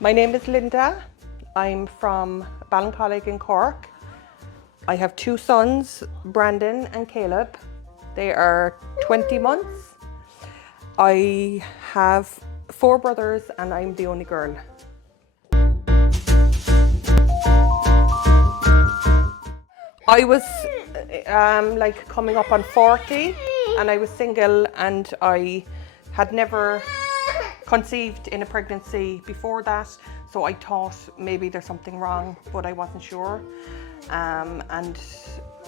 My name is Linda. I'm from Ballincollig in Cork. I have two sons, Brandon and Caleb. They are 20 months. I have 4 brothers and I'm the only girl. I was like coming up on 40 and I was single and I had never conceived in a pregnancy before that, so I thought maybe there's something wrong, but I wasn't sure, and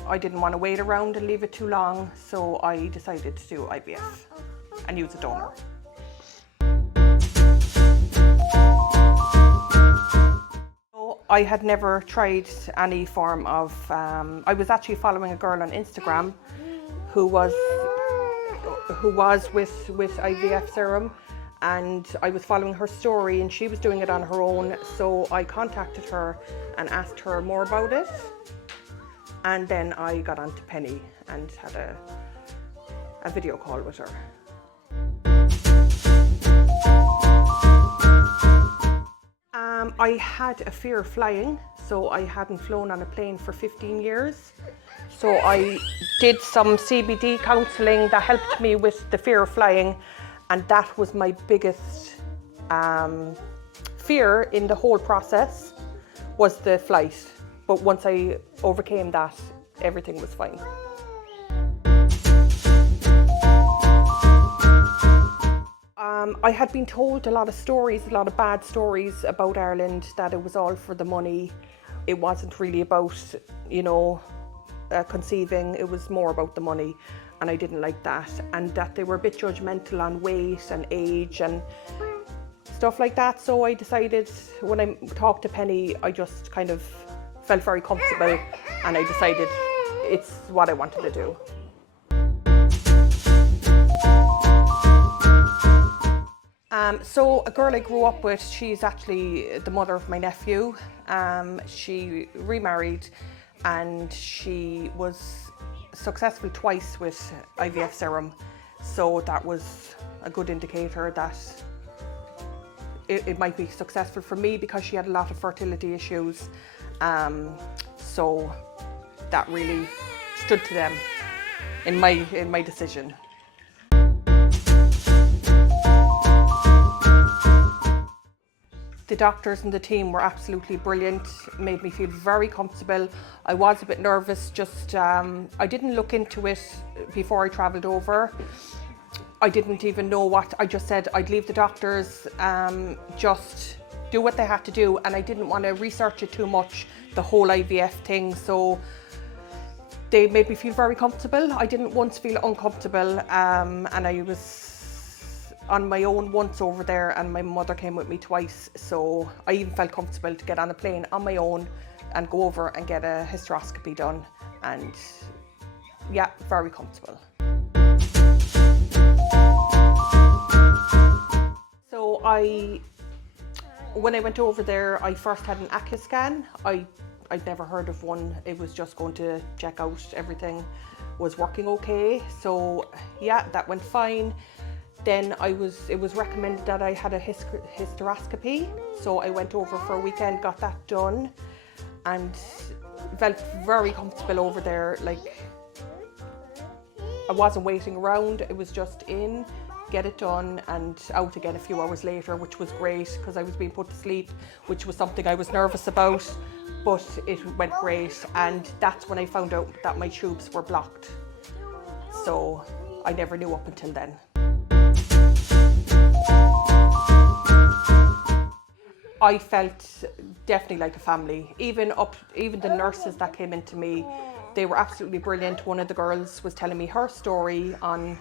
I didn't want to wait around and leave it too long, so I decided to do IVF and use a donor. So I had never tried any form of, I was actually following a girl on Instagram who was with IVF Serum, and I was following her story and she was doing it on her own, so I contacted her and asked her more about it, and then I got on to Penny and had a video call with her. I had a fear of flying, so I hadn't flown on a plane for 15 years. So I did some CBD counselling that helped me with the fear of flying, and that was my biggest fear in the whole process, was the flight. But once I overcame that, everything was fine. I had been told a lot of stories, a lot of bad stories about Ireland, that it was all for the money. It wasn't really about, conceiving, it was more about the money, and I didn't like that, and that they were a bit judgmental on weight and age and stuff like that. So I decided, when I talked to Penny, I just kind of felt very comfortable and I decided it's what I wanted to do. So a girl I grew up with, she's actually the mother of my nephew. She remarried and she was successful twice with IVF Serum. So that was a good indicator that it might be successful for me, because she had a lot of fertility issues. So that really stood to them in my decision. The doctors and the team were absolutely brilliant, made me feel very comfortable. I was a bit nervous, just I didn't look into it before I travelled over. I didn't even know what, I just said I'd leave the doctors, just do what they had to do, and I didn't want to research it too much, the whole IVF thing, so they made me feel very comfortable. I didn't once feel uncomfortable, and I was on my own once over there, and my mother came with me twice, so I even felt comfortable to get on a plane on my own and go over and get a hysteroscopy done, and yeah, very comfortable. So when I went over there, I first had an ACA scan. I'd never heard of one. It was just going to check out everything was working okay, so yeah, that went fine. Then it was recommended that I had a hysteroscopy, so I went over for a weekend, got that done, and felt very comfortable over there. Like, I wasn't waiting around, it was just in, get it done, and out again a few hours later, which was great, because I was being put to sleep, which was something I was nervous about, but it went great, and that's when I found out that my tubes were blocked. So I never knew up until then. I felt definitely like a family. Even the nurses that came into me, they were absolutely brilliant. One of the girls was telling me her story on,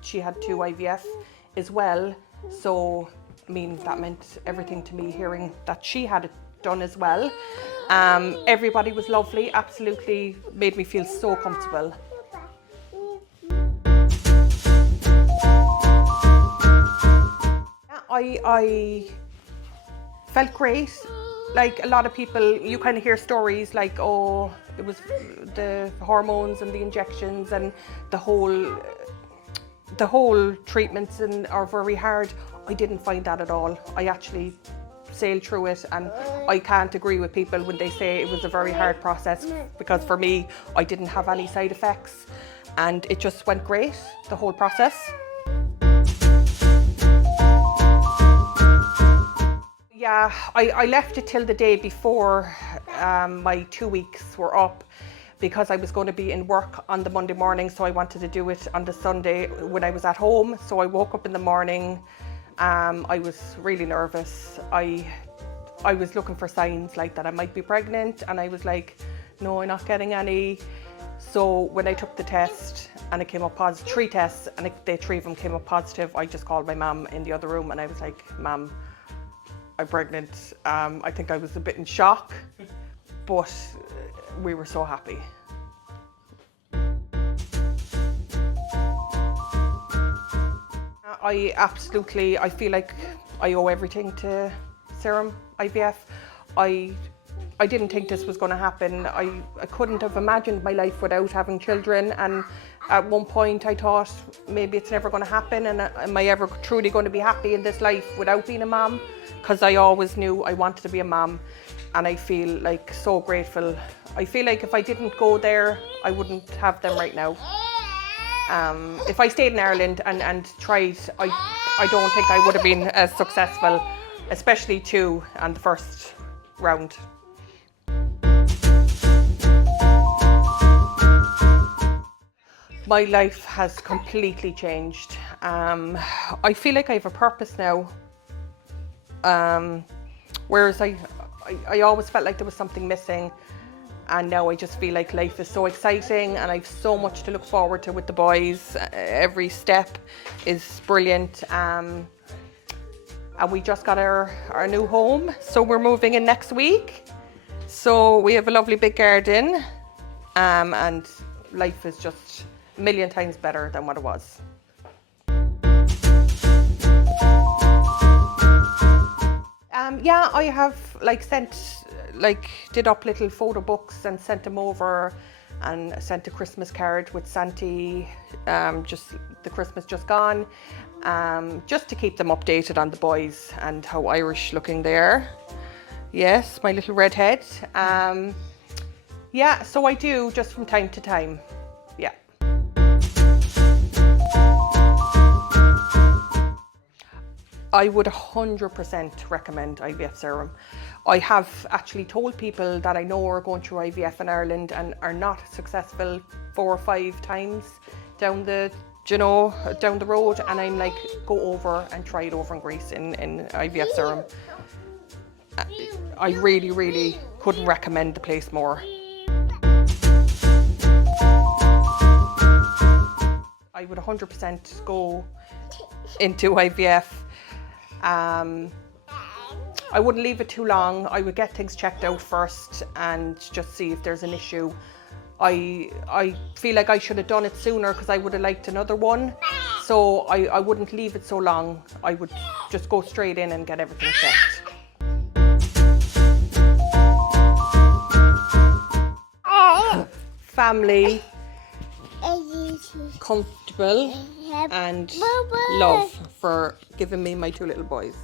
she had 2 IVF as well. So, I mean, that meant everything to me, hearing that she had it done as well. Everybody was lovely, absolutely made me feel so comfortable. I felt great. Like, a lot of people, you kind of hear stories like, oh, it was the hormones and the injections and the whole treatments are very hard. I didn't find that at all. I actually sailed through it, and I can't agree with people when they say it was a very hard process, because for me, I didn't have any side effects and it just went great, the whole process. Yeah, I left it till the day before my 2 weeks were up, because I was going to be in work on the Monday morning, so I wanted to do it on the Sunday when I was at home. So I woke up in the morning, I was really nervous. I was looking for signs like that I might be pregnant, and I was like, no, I'm not getting any. So when I took the test and it came up positive, 3 tests, and the 3 of them came up positive, I just called my mum in the other room and I was like, Mum, I'm pregnant. I think I was a bit in shock, but we were so happy. I feel like I owe everything to Serum IVF. I didn't think this was going to happen. I couldn't have imagined my life without having children, and at one point I thought maybe it's never going to happen, and am I ever truly going to be happy in this life without being a mom? Because I always knew I wanted to be a mom, and I feel like so grateful. I feel like if I didn't go there, I wouldn't have them right now. If I stayed in Ireland and tried, I don't think I would have been as successful, especially 2 on the first round. My life has completely changed. I feel like I have a purpose now. Whereas I always felt like there was something missing, and now I just feel like life is so exciting and I have so much to look forward to with the boys. Every step is brilliant. And we just got our new home, so we're moving in next week. So we have a lovely big garden, and life is just a million times better than what it was. Yeah, I have did up little photo books and sent them over, and sent a Christmas card with Santi, just the Christmas just gone, just to keep them updated on the boys and how Irish looking they are. Yes, my little redhead. Yeah, so I do just from time to time. Yeah. I would 100% recommend IVF Serum. I have actually told people that I know are going through IVF in Ireland and are not successful 4 or 5 times down the road, and I'm like, go over and try it over in Greece in IVF Serum. I really, really couldn't recommend the place more. I would 100% go into IVF. I wouldn't leave it too long. I would get things checked out first and just see if there's an issue. I feel like I should have done it sooner, because I would have liked another one. So I wouldn't leave it so long. I would just go straight in and get everything checked. Family, comfortable, and love for giving me my 2 little boys.